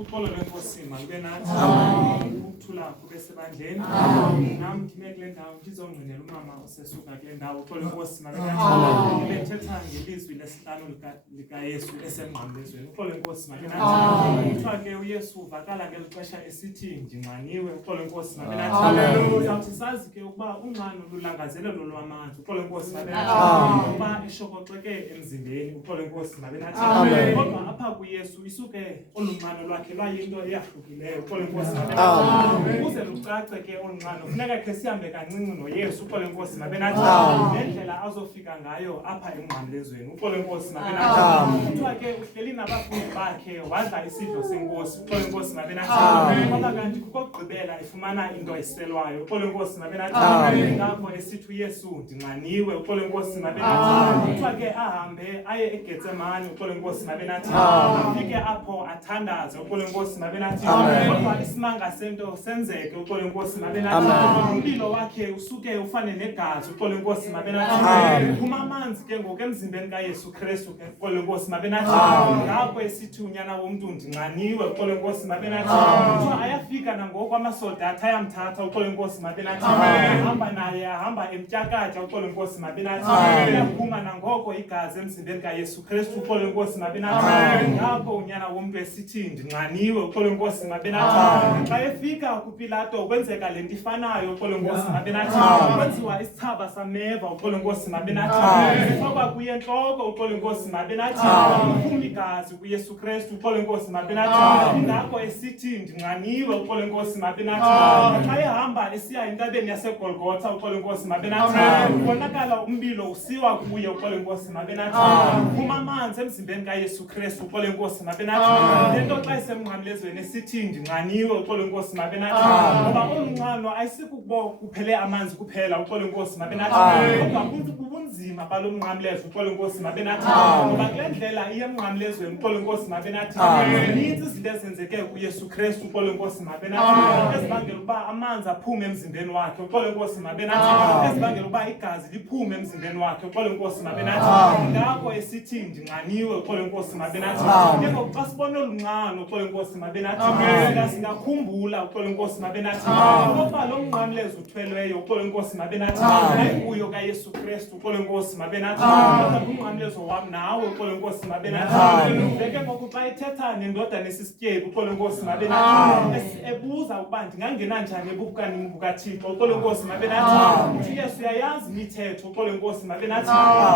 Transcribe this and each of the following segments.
uxolo lwenkosi malube nathi. Ukuthula kube sebandleni. Nami ngime kule ndawo ngizongqinela umama osesuka kule ndawo. Uxolo lwenkosi malube nathi. Bethetha ngelizwi lesihlanu lika Yesu esemnqamlezweni. Uxolo lwenkosi malube nathi. Kuthiwa ke uYesu uvakala ngeli xesha esithi ndinxaniwe. Uxolo lwenkosi malube nathi. Sizawuthi sazi ke ukuba unxano lulangazelelo lwamanzi. Uxolo lwenkosi malube nathi. Ukuba ishokoxeke emzimbeni. Uxolo lwenkosi malube nathi. Kodwa apha kuYesu isuke olunxano lwakhe lwayinto eyahlukileyo. Uxolo lwenkosi malube nathi. Ukuze lucace ke olunxano funeka ke sihambe kancinci noYesu. Uxolo lwenkosi malube nathi. Nendlela azofika ngayo apha emnqamlezweni. Uxolo lwenkosi malube nathi. Kuthiwa ke uhleli nabafundi bakhe wadla isidlo senkosi. Uxolo lwenkosi malube nathi. Kodwa kanti kokugqibela ifumana into eselwayo. Uxolo lwenkosi malube nathi. Ngapho esithi uYesu ndinxaniwe. Uxolo lwenkosi malube nathi. Kuthiwa ke ahambe aye eGetsemane. Uxolo lwenkosi malube nathi. Afike apho athandaze. Uxolo lwenkosi malube nathi. Kodwa isimanga sento senzeke. Uxolo lwenkosi malube nathi. Impilo wakhe usuke ufane negazi. Uxolo lwenkosi malube nathi. Phuma amanzi ke ngoku emzimbeni kaYesu Kristu. Uxolo lwenkosi malube nathi. Ngapho esithi unyana womntu ndinxaniwe. Uxolo lwenkosi malube nathi. Kuthiwa ayafika nangoku amasoldatha ayamthatha. Uxolo lwenkosi malube nathi. Ahamba naye ahamba emtyakatya. Uxolo lwenkosi malube nathi. Uyaphuma nangoko igazi emzimbeni kaYesu Kristu. Uxolo lwenkosi malube nathi. Ngapho unyana womntu esithi ndinxaniwe. Uxolo lwenkosi malube nathi. Xa efika kuPilato kwenzeka le nto ifanayo. Uxolo lwenkosi malube nathi. Kwenziwa isichaba sameva. Uxolo lwenkosi malube nathi. Sifakwa kuye entloko. Uxolo lwenkosi malube nathi. Kuphuma igazi kuYesu Kristu. Uxolo lwenkosi malube nathi. Ngakho esithi ndinxaniwe. Uxolo lwenkosi malube nathi. Xa ehamba esiya entabeni yaseGolgotha. Uxolo lwenkosi malube nathi. Kubonakala umbilo usiwa kuye. Uxolo lwenkosi malube nathi. Kuphuma amanzi emzimbeni kaYesu Kristu. Uxolo lwenkosi malube nathi. Le nto xa isemnqamlezweni esithi ndinxaniwe. Uxolo lwenkosi malube nathi. Ngoba olunxano ayisikukubo kuphele amanzi kuphela. Uxolo lwenkosi malube nathi. Kodwa kubunzima balo mnqamlezo. Uxolo lwenkosi malube nathi. Ngoba kule ndlela iye emnqamlezweni. Uxolo lwenkosi malube nathi. Zininzi izinto ezenzeke kuYesu Kristu. Uxolo lwenkosi malube nathi. Ezibangela ukuba amanzi aphume emzimbeni wakhe. Uxolo lwenkosi malube nathi. Ezibangela ukuba igazi liphume emzimbeni wakhe. Uxolo lwenkosi malube nathi. Ngakho esithi ndinxaniwe. Uxolo lwenkosi malube nathi. Ngakho xa sibona olunxano. Uxolo lwenkosi malube nathi. Singakhumbula. Uxolo lwenkosi malube nathi. Ngoba lo mnqamlezo uthwelweyo. Uxolo lwenkosi malube nathi. Ayikuyo kaYesu Kristu. Uxolo lwenkosi malube nathi. Kodwa umnqamlezo wam nawe. Uxolo lwenkosi malube nathi. Beke ngoku xa ithetha nendoda nesisityebi. Uxolo lwenkosi malube nathi. Ebuza ukuba ndingangena njani ebubukanini bukaThixo. Uxolo lwenkosi malube nathi. Uthi Yesu uyayazi imithetho. Uxolo lwenkosi malube nathi.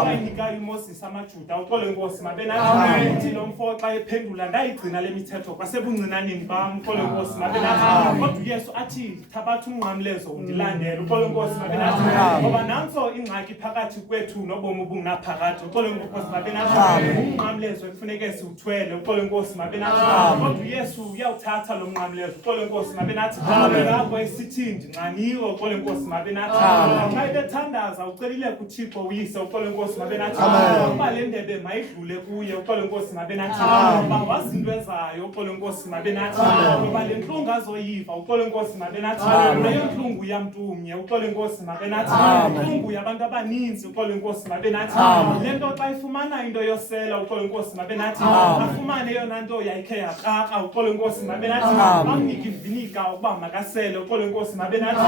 Ayinika uMoses amaJuda. Uxolo lwenkosi malube nathi. Uthi lo mfo xa ephendula ndayigcina le mithetho kwasebuncinaneni bam. Uxolo lwenkosi malube nathi. Kodwa uYesu athi thabatha umnqamlezo undilandele. Uxolo lwenkosi malube nathi. Ngoba nanso ingxaki phakathi kwethu nobomi bungaphakathi. Uxolo lwenkosi malube nathi. Umnqamlezo ekufuneka siwuthwele. Uxolo lwenkosi malube nathi. Kodwa uYesu uyawuthatha lo mnqamlezo. Uxolo lwenkosi malube nathi. Ngapho esithi ndinxaniwe. Uxolo lwenkosi malube nathi. Xa ebethandaza ucelile kuThixo uyise. Uxolo lwenkosi malube nathi. Ukuba le ndebe mayidlule kuye. Uxolo lwenkosi malube nathi. Ngoba wazi into ezayo. Uxolo lwenkosi malube nathi. Ngoba le ntlungu azoyiva. Uxolo lwenkosi malube nathi. Ayo ntlungu yamntumnye. Uxolo lwenkosi malube nathi. Intlungu yabantu abaninzi. Uxolo lwenkosi malube nathi. Le nto xa ifumana into yosela. Uxolo lwenkosi malube nathi. Afumane eyona nto yayikhe yakraka. Uxolo lwenkosi malube nathi. Bamnike ivinika ukuba makasele. Uxolo lwenkosi malube nathi.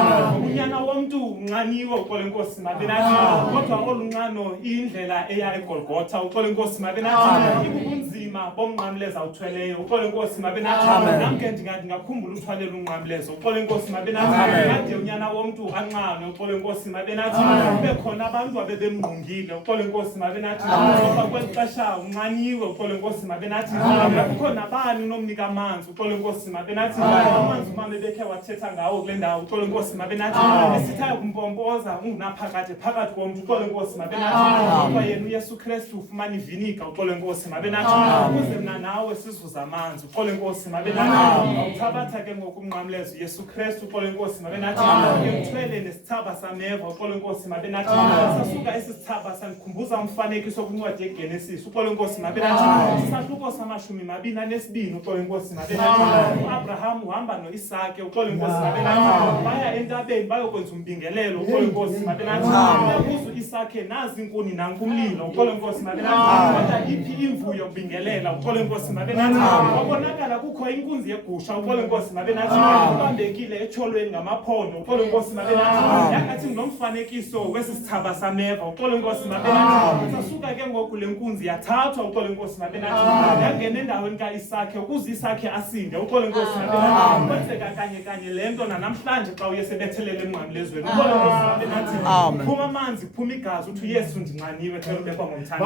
Unyana womntu unxaniwe. Uxolo lwenkosi malube nathi. Kodwa olunxano indlela eya eGolgotha. Uxolo lwenkosi malube nathi. Ibubunzima bomnqamlezo awuthweleyo. Uxolo lwenkosi malube nathi. Namke ndingakhumbula uthwalela unqamlezo. Uxolo lwenkosi malube nathi. Kade unyana womntu anqame. Uxolo lwenkosi malube nathi. Kube khona abantu abebemngqongile. Uxolo lwenkosi malube nathi. Ngoba kweli xesha unxaniwe. Uxolo lwenkosi malube nathi. Akukho nabani unomnika amanzi. Uxolo lwenkosi malube nathi. Amanzi umama ebekhe wathetha ngawo kule ndawo. Uxolo lwenkosi malube nathi. Esithayo kumpompoza ungunaphakade phakathi komntu. Uxolo lwenkosi malube nathi. Kodwa yena uYesu Kristu ufumana ivinika. Uxolo lwenkosi malube nathi. Ukuze mna nawe sizuze amanzi. Uxolo lwenkosi malube nathi. Uthabatha ke ngoku umnqamlezo Yesu Kristu. Uxolo lwenkosi malube nathi. Ngimthwele nesithaba sameva. Uxolo lwenkosi malube nathi. Sasuka esi sithaba sandikhumbuza umfanekiso kwincwadi yeGenesis. Uxolo lwenkosi malube nathi. Isahluko sama-22. Uxolo lwenkosi malube nathi. uAbraham uhamba noIsake. Uxolo lwenkosi malube nathi. Baya entabeni bayokwenza umbingelelo. Uxolo lwenkosi malube nathi. Ubuza uIsake nazi inkuni nanku umlilo. Uxolo lwenkosi malube nathi. Kodwa iphi imvu yokubingelela? wamamela uxolo Nkosi mabe nathi wabonakala kukho inkunzi yegusha uxolo Nkosi mabe nathi ubambekile etsholweni ngamaphondo uxolo Nkosi mabe nathi yangathi ngomfanekiso wesisithaba sameva uxolo Nkosi mabe nathi sasuka ke ngoku le nkunzi yathathwa uxolo Nkosi mabe nathi yangena endaweni kaIsakhe ukuze Isakhe asinde uxolo Nkosi mabe nathi kwenzeka kanye lento namhlanje xa uye sebethelele emnqamlezweni uxolo Nkosi mabe nathi phuma amanzi phuma igazi uthi uYesu ndinxaniwe phela ubekwa ngomthando